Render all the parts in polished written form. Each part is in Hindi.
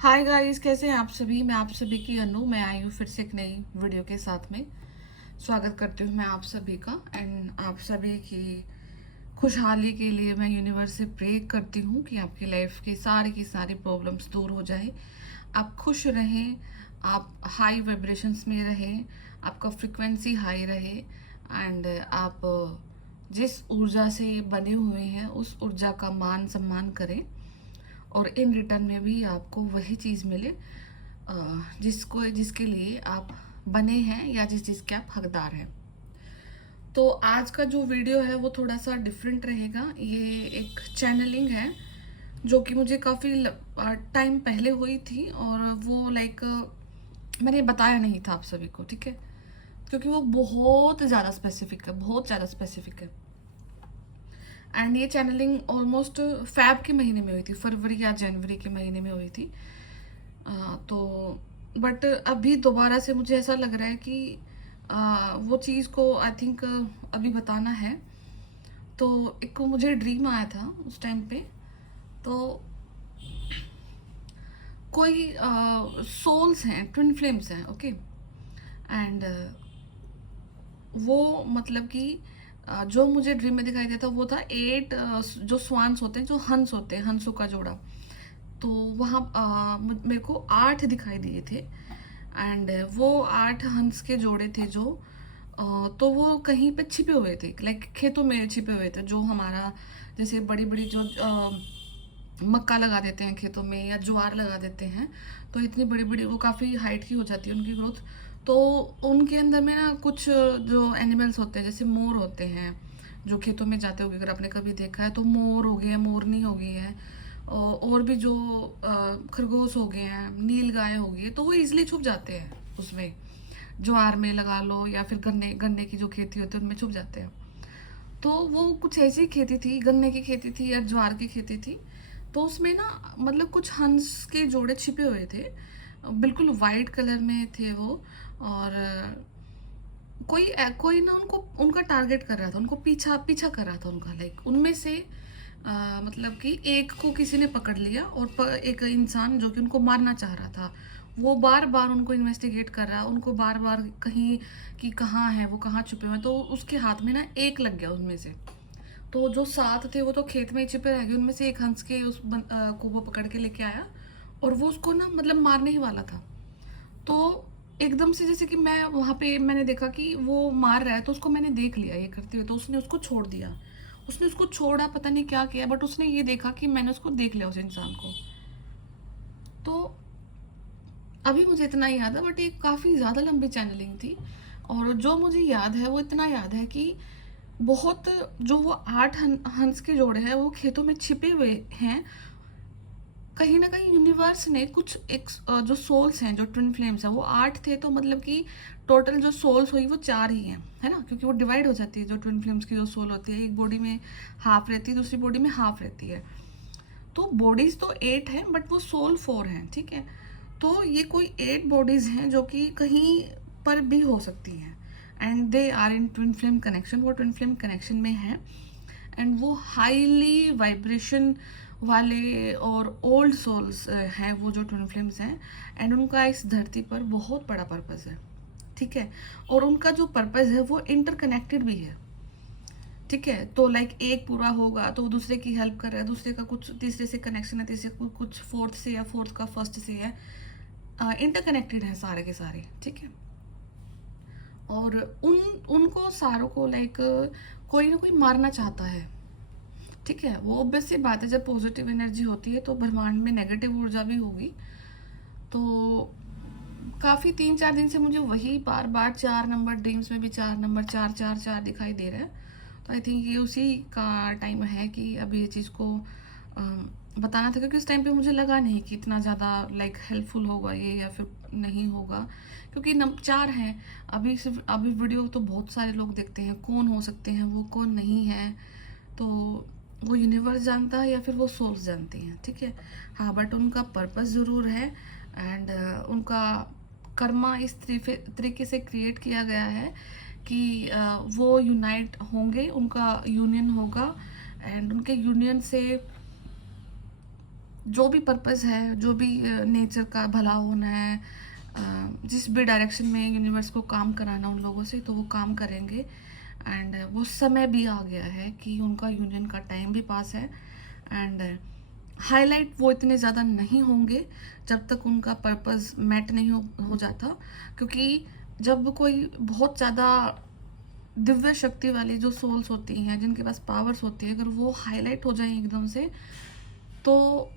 हाय गाइस, कैसे हैं आप सभी। मैं आप सभी की अनु। मैं आई हूँ फिर से एक नई वीडियो के साथ में। स्वागत करती हूँ मैं आप सभी का। एंड आप सभी की खुशहाली के लिए मैं यूनिवर्स से प्रे करती हूँ कि आपकी लाइफ की सारी प्रॉब्लम्स दूर हो जाए, आप खुश रहें, आप हाई वाइब्रेशंस में रहें, आपका फ्रिक्वेंसी हाई रहे। एंड आप जिस ऊर्जा से बने हुए हैं उस ऊर्जा का मान सम्मान करें, और इन रिटर्न में भी आपको वही चीज़ मिले जिसके लिए आप बने हैं या जिस चीज़ के आप हकदार हैं। तो आज का जो वीडियो है वो थोड़ा सा डिफरेंट रहेगा। ये एक चैनलिंग है जो कि मुझे काफ़ी टाइम पहले हुई थी, और वो मैंने बताया नहीं था आप सभी को, ठीक है, क्योंकि वो बहुत ज़्यादा स्पेसिफिक है, बहुत ज़्यादा स्पेसिफिक है। एंड ये चैनलिंग ऑलमोस्ट फैब के महीने में हुई थी, फरवरी या जनवरी के महीने में हुई थी। तो बट अभी दोबारा से मुझे ऐसा लग रहा है कि वो चीज़ को आई थिंक अभी बताना है। तो एक मुझे ड्रीम आया था उस टाइम पे। तो कोई सोल्स हैं, ट्विन फ्लेम्स हैं, ओके। एंड वो मतलब कि जो मुझे ड्रीम में दिखाई देता वो था 8 जो स्वान्स होते हैं, जो हंस होते हैं, हंसों का जोड़ा। तो वहाँ मेरे को 8 दिखाई दिए थे। एंड वो 8 हंस के जोड़े थे जो तो वो कहीं पे छिपे हुए थे, लाइक खेतों में छिपे हुए थे। जो हमारा जैसे बड़ी बड़ी जो मक्का लगा देते हैं खेतों में, या ज्वार लगा देते हैं, तो इतनी बड़ी बड़ी वो काफ़ी हाइट की हो जाती है उनकी ग्रोथ। तो उनके अंदर में ना कुछ जो एनिमल्स होते हैं, जैसे मोर होते हैं, जो खेतों में जाते होंगे, अगर आपने कभी देखा है तो मोर हो गए, मोरनी हो गई है, और भी जो खरगोश हो गए हैं, नील गाय हो गई है, तो वो इजिली छुप जाते हैं उसमें। ज्वार में लगा लो, या फिर गन्ने गन्ने की जो खेती होती है उनमें छुप जाते हैं। तो वो कुछ ऐसी खेती थी, गन्ने की खेती थी या ज्वार की खेती थी। तो उसमें ना मतलब कुछ हंस के जोड़े छिपे हुए थे, बिल्कुल वाइट कलर में थे वो। और कोई ना उनको उनका टारगेट कर रहा था, उनको पीछा पीछा कर रहा था उनका, लाइक उनमें से मतलब कि एक को किसी ने पकड़ लिया, और एक इंसान जो कि उनको मारना चाह रहा था, वो बार बार उनको इन्वेस्टिगेट कर रहा, उनको बार बार कहीं कि कहाँ है वो, कहाँ छुपे हुए हैं। तो उसके हाथ में ना एक लग गया उनमें से। तो जो 7 थे वो तो खेत में ही छिपे रह गए। उनमें से एक हंस के को वो पकड़ के लेके आया, और वो उसको ना मतलब मारने ही वाला था। तो एकदम से जैसे कि मैं वहाँ पे मैंने देखा कि वो मार रहा है, तो उसको मैंने देख लिया ये करते हुए, तो उसने उसको छोड़ दिया। उसने उसको छोड़ा, पता नहीं क्या किया, बट उसने ये देखा कि मैंने उसको देख लिया, उस इंसान को। तो अभी मुझे इतना याद है, बट ये काफ़ी ज़्यादा लंबी चैनलिंग थी। और जो मुझे याद है वो इतना याद है कि बहुत जो वो 8 हंस के जोड़े हैं वो खेतों में छिपे हुए हैं। कहीं ना कहीं यूनिवर्स ने कुछ एक जो सोल्स हैं, जो ट्विन फ्लेम्स हैं, वो 8 थे, तो मतलब कि टोटल जो सोल्स हुई वो 4 ही हैं, है ना, क्योंकि वो डिवाइड हो जाती है। जो ट्विन फ्लेम्स की जो सोल होती है, एक बॉडी में हाफ रहती है, दूसरी बॉडी में हाफ रहती है। तो बॉडीज तो 8 हैं, बट वो सोल 4 हैं, ठीक है। तो ये कोई 8 बॉडीज हैं जो कि कहीं पर भी हो सकती हैं, and they are in twin flame connection, वो ट्विन फ्लेम कनेक्शन में है। एंड वो हाईली वाइब्रेशन वाले और ओल्ड सोल्स हैं, वो जो ट्विन फ्लेम्स हैं। एंड उनका इस धरती पर बहुत बड़ा पर्पस है, ठीक है। और उनका जो पर्पस है वो इंटरकनेक्टेड भी है, ठीक है। तो लाइक एक पूरा होगा तो वो दूसरे की हेल्प कर रहा है, दूसरे का कुछ तीसरे से कनेक्शन है, तीसरे को कुछ फोर्थ से, या फोर्थ का फर्स्ट से है। इंटरकनेक्टेड है सारे के सारे, ठीक है। और उनको सारों को लाइक कोई ना कोई मारना चाहता है, ठीक है। वो ऑब्वियस सी बात है, जब पॉजिटिव एनर्जी होती है तो ब्रह्मांड में नेगेटिव ऊर्जा भी होगी। तो काफ़ी 3-4 दिन से मुझे वही बार बार 4 नंबर, ड्रीम्स में भी 4 नंबर, 4 4 4 दिखाई दे रहा है। तो आई थिंक ये उसी का टाइम है कि अभी ये चीज़ को बताना था, क्योंकि उस टाइम पे मुझे लगा नहीं कि इतना ज़्यादा लाइक हेल्पफुल होगा ये, या फिर नहीं होगा, क्योंकि 4 हैं। अभी वीडियो तो बहुत सारे लोग देखते हैं, कौन हो सकते हैं वो, कौन नहीं है, तो वो यूनिवर्स जानता है या फिर वो सोल्स जानती हैं, ठीक है। हाँ, बट उनका पर्पस ज़रूर है। एंड उनका कर्मा इस तरीके से क्रिएट किया गया है कि वो यूनाइट होंगे, उनका यूनियन होगा। एंड उनके यूनियन से जो भी पर्पस है, जो भी नेचर का भला होना है, जिस भी डायरेक्शन में यूनिवर्स को काम कराना उन लोगों से, तो वो काम करेंगे। एंड वो समय भी आ गया है कि उनका यूनियन का टाइम भी पास है। एंड हाईलाइट वो इतने ज़्यादा नहीं होंगे जब तक उनका पर्पस मैट नहीं हो जाता, क्योंकि जब कोई बहुत ज़्यादा दिव्य शक्ति वाली जो सोल्स होती हैं, जिनके पास पावर्स होती है, अगर वो हाईलाइट हो जाएं एकदम से, तो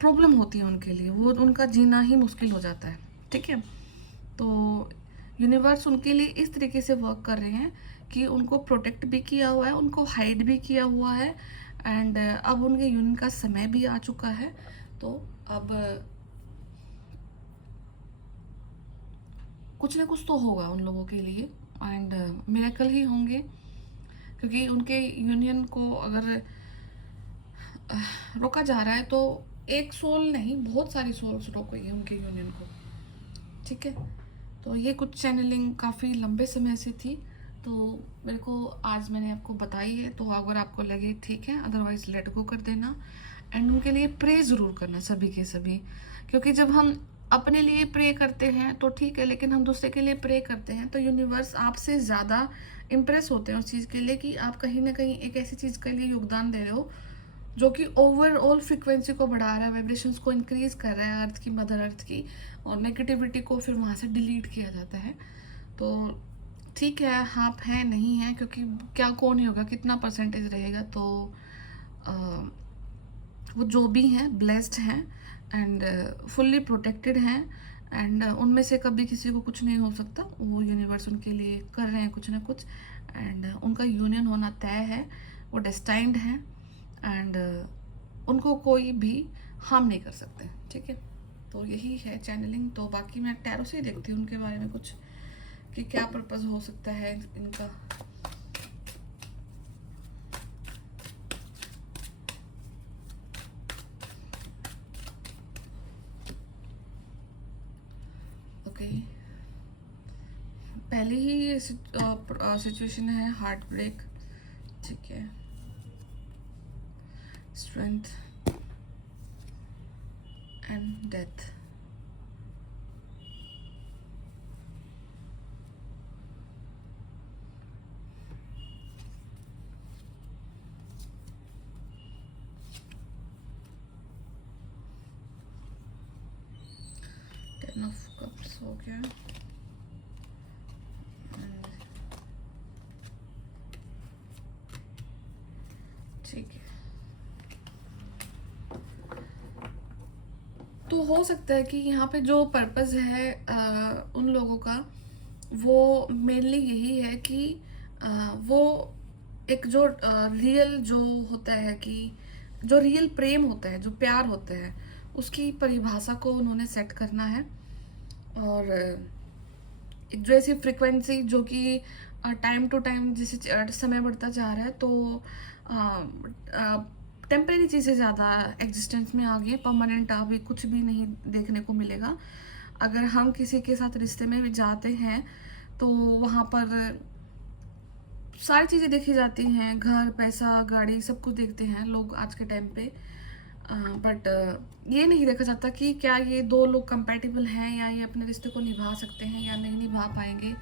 प्रॉब्लम होती है उनके लिए, वो उनका जीना ही मुश्किल हो जाता है। ठीक है, तो यूनिवर्स उनके लिए इस तरीके से वर्क कर रहे हैं कि उनको प्रोटेक्ट भी किया हुआ है, उनको हाइड भी किया हुआ है। एंड अब उनके यूनियन का समय भी आ चुका है, तो अब कुछ ना कुछ तो होगा उन लोगों के लिए। एंड मिरेकल ही होंगे, क्योंकि उनके यूनियन को अगर रोका जा रहा है तो एक सोल नहीं, बहुत सारी सोल्स रोक गई है उनके यूनियन को। ठीक है, तो ये कुछ चैनलिंग काफ़ी लंबे समय से थी, तो मेरे को आज मैंने आपको बताई है, तो अगर आपको लगे ठीक है, अदरवाइज लेट गो कर देना। एंड उनके लिए प्रे ज़रूर करना, सभी के सभी, क्योंकि जब हम अपने लिए प्रे करते हैं तो ठीक है, लेकिन हम दूसरे के लिए प्रे करते हैं तो यूनिवर्स आपसे ज़्यादा इम्प्रेस होते हैं उस चीज़ के लिए कि आप कहीं ना कहीं एक ऐसी चीज़ के लिए योगदान दे रहे हो जो कि ओवरऑल फ्रिक्वेंसी को बढ़ा रहा है, वाइब्रेशंस को इंक्रीज कर रहा है, अर्थ की, मदर अर्थ की, और नेगेटिविटी को फिर वहाँ से डिलीट किया जाता है। तो ठीक है, आप हैं नहीं है, क्योंकि क्या कौन ही होगा, कितना परसेंटेज रहेगा, तो अ, वो जो भी हैं ब्लेस्ड हैं एंड फुल्ली प्रोटेक्टेड हैं। एंड उनमें से कभी किसी को कुछ नहीं हो सकता, वो यूनिवर्स उनके लिए कर रहे हैं कुछ ना कुछ। एंड उनका यूनियन होना तय है, वो डेस्टाइंड है। एंड उनको कोई भी हार्म नहीं कर सकते। ठीक है, तो यही है चैनलिंग। तो बाकी मैं टैरो से ही देखती हूँ उनके बारे में कुछ, कि क्या पर्पस हो सकता है इनका। ओके, पहले ही सिचुएशन है हार्ट ब्रेक। ठीक है, strength and death. Ten of cups हो गया। ठीक है, तो हो सकता है कि यहाँ पे जो पर्पस है उन लोगों का, वो मेनली यही है कि वो एक जो रियल जो होता है, कि जो रियल प्रेम होता है, जो प्यार होता है, उसकी परिभाषा को उन्होंने सेट करना है। और एक जो ऐसी फ्रिक्वेंसी जो कि टाइम टू टाइम जैसे समय बढ़ता जा रहा है, तो टेम्परेरी चीज़ें ज़्यादा एग्जिस्टेंस में आ गई, परमानेंट अभी कुछ भी नहीं देखने को मिलेगा। अगर हम किसी के साथ रिश्ते में भी जाते हैं तो वहाँ पर सारी चीज़ें देखी जाती हैं, घर, पैसा, गाड़ी, सब कुछ देखते हैं लोग आज के टाइम पे। बट ये नहीं देखा जाता कि क्या ये दो लोग कंपैटिबल हैं, या ये अपने रिश्ते को निभा सकते हैं या नहीं निभा पाएंगे।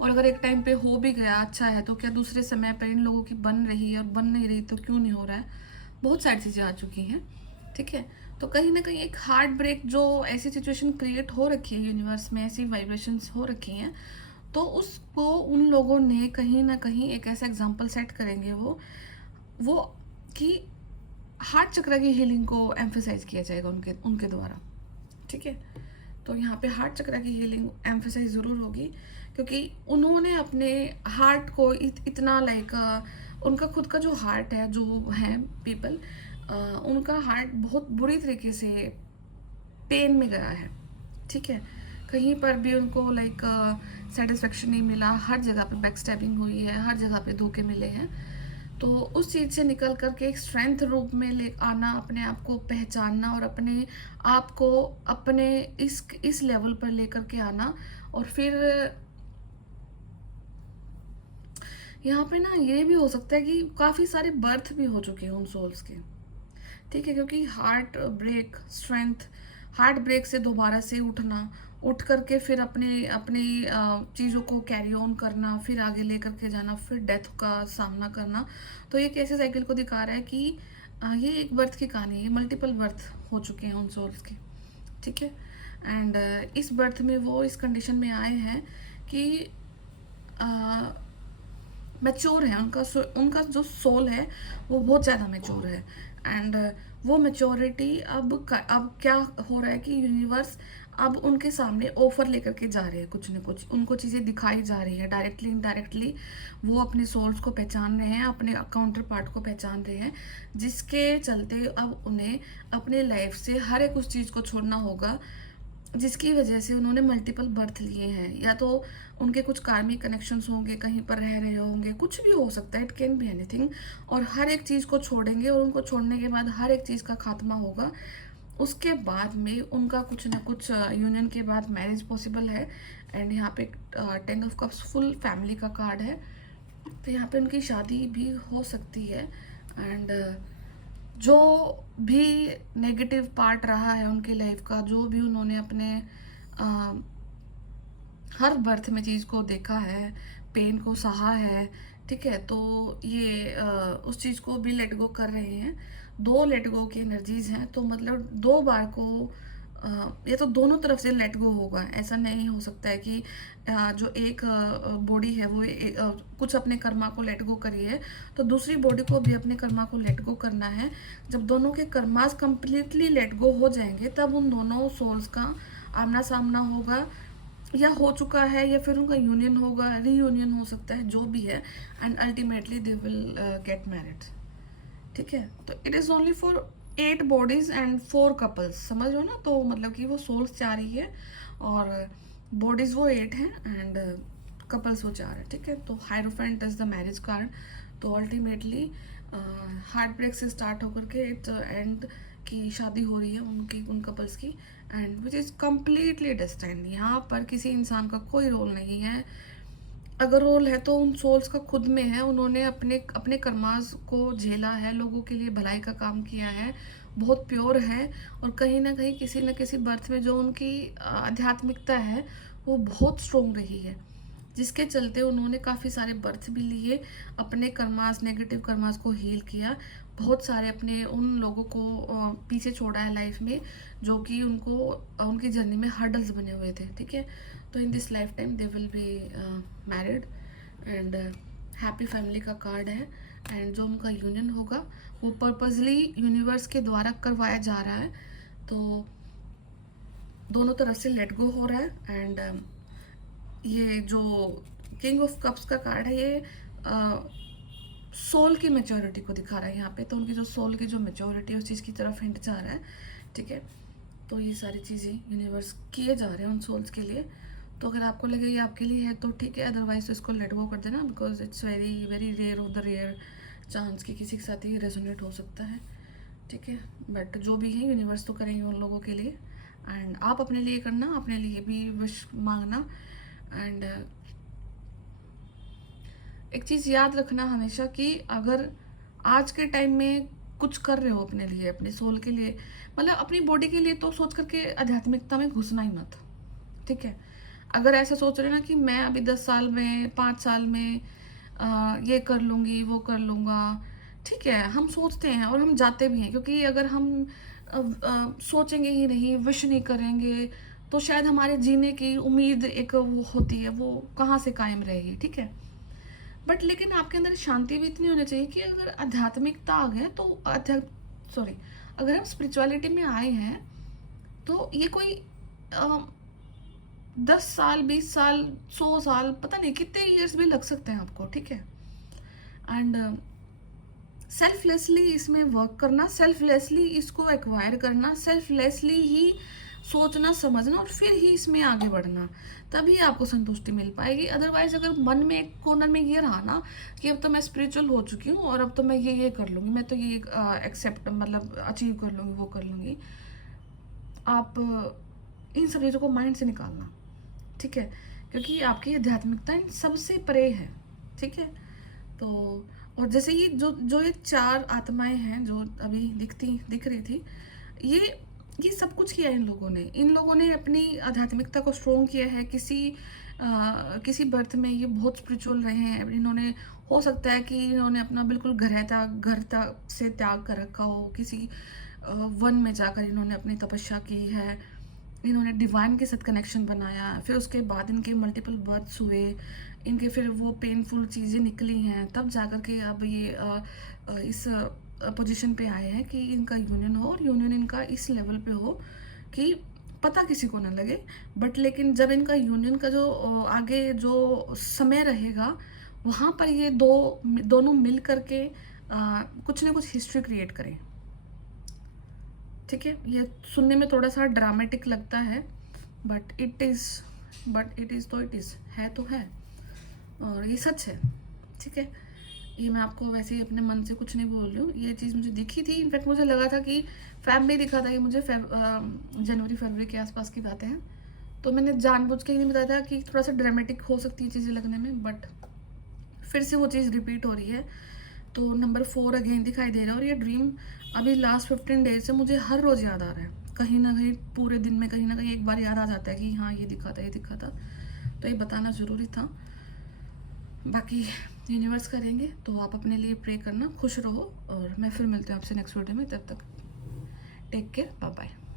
और अगर एक टाइम पे हो भी गया अच्छा है, तो क्या दूसरे समय पर इन लोगों की बन रही है, और बन नहीं रही तो क्यों नहीं हो रहा है। बहुत सारी चीज़ें आ चुकी हैं। ठीक है, तो कहीं ना कहीं एक हार्ट ब्रेक जो ऐसी सिचुएशन क्रिएट हो रखी है यूनिवर्स में, ऐसी वाइब्रेशंस हो रखी हैं, तो उसको उन लोगों ने कहीं ना कहीं एक ऐसा एग्जाम्पल सेट करेंगे वो कि हार्ट चक्र की हीलिंग को एम्फेसाइज किया जाएगा उनके उनके द्वारा। ठीक है, तो यहाँ पे हार्ट चक्र की हीलिंग एम्फेसाइज ज़रूर होगी, क्योंकि उन्होंने अपने हार्ट को इतना लाइक उनका खुद का जो हार्ट है, जो है पीपल, उनका हार्ट बहुत बुरी तरीके से पेन में गया है। ठीक है, कहीं पर भी उनको लाइक सेटिस्फेक्शन नहीं मिला, हर जगह पे बैक स्टैबिंग हुई है, हर जगह पे धोखे मिले हैं। तो उस चीज़ से निकल करके एक स्ट्रेंथ रूप में ले आना, अपने आप को पहचानना, और अपने आप को अपने इस लेवल पर लेकर के आना। और फिर यहाँ पे ना ये भी हो सकता है कि काफ़ी सारे बर्थ भी हो चुके हैं उन सोल्स के। ठीक है, क्योंकि हार्ट ब्रेक से दोबारा से उठना, उठ करके फिर अपने अपनी चीज़ों को कैरी ऑन करना, फिर आगे लेकर के जाना, फिर डेथ का सामना करना। तो ये कैसे साइकिल को दिखा रहा है कि ये एक बर्थ की कहानी है, मल्टीपल बर्थ हो चुके हैं उन सोल्स के। ठीक है। एंड इस बर्थ में वो इस कंडीशन में आए हैं कि मैच्योर है, उनका जो सोल है वो बहुत ज़्यादा मैच्योर है। एंड वो मैच्योरिटी अब क्या हो रहा है कि यूनिवर्स अब उनके सामने ऑफर लेकर के जा रहे हैं, कुछ न कुछ उनको चीज़ें दिखाई जा रही है, डायरेक्टली इनडायरेक्टली वो अपने सोल्स को पहचान रहे हैं, अपने काउंटर पार्ट को पहचान रहे हैं, जिसके चलते अब उन्हें अपने लाइफ से हर एक उस चीज़ को छोड़ना होगा जिसकी वजह से उन्होंने मल्टीपल बर्थ लिए हैं। या तो उनके कुछ कार्मिक कनेक्शंस होंगे, कहीं पर रह रहे होंगे, कुछ भी हो सकता है, इट कैन बी एनीथिंग। और हर एक चीज़ को छोड़ेंगे और उनको छोड़ने के बाद हर एक चीज़ का खात्मा होगा। उसके बाद में उनका कुछ ना कुछ यूनियन के बाद मैरिज पॉसिबल है। एंड यहाँ पे 10 ऑफ कप्स फुल फैमिली का कार्ड है, तो यहाँ पे उनकी शादी भी हो सकती है। एंड जो भी नेगेटिव पार्ट रहा है उनकी लाइफ का, जो भी उन्होंने अपने अ, हर बर्थ में चीज़ को देखा है, पेन को सहा है, ठीक है, तो ये उस चीज़ को भी लेट गो कर रहे हैं। दो लेट गो की एनर्जीज हैं, तो मतलब दो बार को ये तो दोनों तरफ से लेट गो होगा। ऐसा नहीं हो सकता है कि जो एक बॉडी है वो कुछ अपने कर्मा को लेट गो करी है तो दूसरी बॉडी को भी अपने कर्मा को लेट गो करना है। जब दोनों के कर्मास कंप्लीटली लेट गो हो जाएंगे तब उन दोनों सोल्स का आमना सामना होगा, या हो चुका है, या फिर उनका यूनियन होगा, रीयूनियन हो सकता है, जो भी है। And ultimately they will get married. ठीक है, तो it is only for 8 bodies and 4 couples, समझ लो ना। तो मतलब कि वो सोल्स 4 ही है और बॉडीज वो 8 हैं एंड कपल्स वो 4 है। ठीक है, तो hierophant is the marriage card. तो अल्टीमेटली हार्ट ब्रेक से स्टार्ट होकर के इट्स एंड की शादी हो रही है उन कपल्स की, and which is completely destined. यहाँ पर किसी इंसान का कोई रोल नहीं है। अगर रोल है तो उन सोल्स का खुद में है। उन्होंने अपने अपने कर्मास को झेला है, लोगों के लिए भलाई का काम किया है, बहुत प्योर है। और कहीं ना कहीं किसी न किसी बर्थ में जो उनकी आध्यात्मिकता है वो बहुत स्ट्रोंग रही है, जिसके चलते उन्होंने काफ़ी सारे बर्थ भी लिए, अपने कर्मास नेगेटिव कर्मास को हील किया, बहुत सारे अपने उन लोगों को पीछे छोड़ा है लाइफ में जो कि उनको उनकी जर्नी में हर्डल्स बने हुए थे। ठीक है, तो in this life time they will be married and happy family का कार्ड है। एंड जो उनका यूनियन होगा वो पर्पजली यूनिवर्स के द्वारा करवाया जा रहा है, तो दोनों तरफ से लेट गो हो रहा है। एंड ये जो किंग ऑफ कप्स का कार्ड है ये सोल की मेच्योरिटी को दिखा रहा है यहाँ पे। तो उनकी जो सोल की जो मेच्योरिटी है उस चीज़ की तरफ हिंट जा रहा है। ठीक है, तो ये सारी चीज़ें यूनिवर्स किए जा रहे हैं उन सोल्स के लिए। तो अगर आपको लगे ये आपके लिए है तो ठीक है, अदरवाइज तो इसको लेट गो कर देना, because it's very very rare of the rare chance कि किसी के साथ ही रेजोनेट हो सकता है। ठीक है, बट जो भी है यूनिवर्स तो करेंगे उन लोगों के लिए। एंड आप अपने लिए करना, अपने लिए भी विश मांगना। एंड एक चीज़ याद रखना हमेशा कि अगर आज के टाइम में कुछ कर रहे हो अपने लिए, अपने सोल के लिए, मतलब अपनी बॉडी के लिए, तो सोच करके आध्यात्मिकता में घुसना ही मत। ठीक है, अगर ऐसा सोच रहे ना कि मैं अभी 10 साल में 5 साल में ये कर लूँगी वो कर लूँगा, ठीक है, हम सोचते हैं और हम जाते भी हैं, क्योंकि अगर हम सोचेंगे ही नहीं, विश नहीं करेंगे, तो शायद हमारे जीने की उम्मीद एक वो होती है, वो कहाँ से कायम रहेगी। ठीक है, बट लेकिन आपके अंदर शांति भी इतनी होनी चाहिए कि अगर आध्यात्मिकता आ गए तो सॉरी, अगर हम स्पिरिचुअलिटी में आए हैं तो ये कोई 10 साल 20 साल 100 साल पता नहीं कितने ईयर्स भी लग सकते हैं आपको। ठीक है, एंड सेल्फलेसली इसमें वर्क करना, सेल्फलेसली इसको एक्वायर करना, सेल्फलेसली ही सोचना समझना और फिर ही इसमें आगे बढ़ना, तभी आपको संतुष्टि मिल पाएगी। अदरवाइज अगर मन में एक कॉर्नर में ये रहा ना कि अब तो मैं स्पिरिचुअल हो चुकी हूँ और अब तो मैं ये कर लूँगी, मैं तो ये एक्सेप्ट मतलब अचीव कर लूँगी, वो कर लूँगी, आप इन सब चीज़ों को माइंड से निकालना। ठीक है, क्योंकि आपकी आध्यात्मिकता इन सबसे परे है। ठीक है, तो और जैसे ये जो जो ये 4 आत्माएँ हैं जो अभी दिख रही थी, ये ये सब कुछ किया है इन लोगों ने। इन लोगों ने अपनी आध्यात्मिकता को स्ट्रॉन्ग किया है, किसी बर्थ में ये बहुत स्पिरिचुअल रहे हैं। इन्होंने, हो सकता है कि इन्होंने अपना बिल्कुल घर से त्याग कर रखा हो, किसी वन में जाकर इन्होंने अपनी तपस्या की है। इन्होंने डिवाइन के साथ कनेक्शन बनाया, फिर उसके बाद इनके मल्टीपल बर्थ्स हुए, इनके फिर वो पेनफुल चीज़ें निकली हैं, तब जाकर के अब ये इस पोजीशन पे आए हैं कि इनका यूनियन हो, और यूनियन इनका इस लेवल पे हो कि पता किसी को ना लगे। बट लेकिन जब इनका यूनियन का जो आगे जो समय रहेगा, वहाँ पर ये दोनों मिल करके कुछ ना कुछ हिस्ट्री क्रिएट करें। ठीक है, ये सुनने में थोड़ा सा ड्रामेटिक लगता है, बट इट इज़ तो इट इज़, है तो है, और ये सच है। ठीक है, ये मैं आपको वैसे ही अपने मन से कुछ नहीं बोल रही हूँ, ये चीज़ मुझे दिखी थी। इनफैक्ट मुझे लगा था कि फैब में दिखा था, कि मुझे जनवरी फरवरी के आसपास की बातें हैं, तो मैंने जानबूझ के ही नहीं बताया था कि थोड़ा सा ड्रामेटिक हो सकती है चीज़ें लगने में, बट फिर से वो चीज़ रिपीट हो रही है। तो नंबर 4 अगेन दिखाई दे रहा है, और ये ड्रीम अभी लास्ट 15 डेज से मुझे हर रोज़ याद आ रहा है। कहीं ना कहीं पूरे दिन में कहीं ना कहीं एक बार याद आ जाता है कि हाँ ये दिखा था, ये दिखा था। तो ये बताना ज़रूरी था। बाकी यूनिवर्स करेंगे, तो आप अपने लिए प्रे करना, खुश रहो, और मैं फिर मिलती हूँ आपसे नेक्स्ट वीडियो में। तब तक टेक केयर, बाय बाय।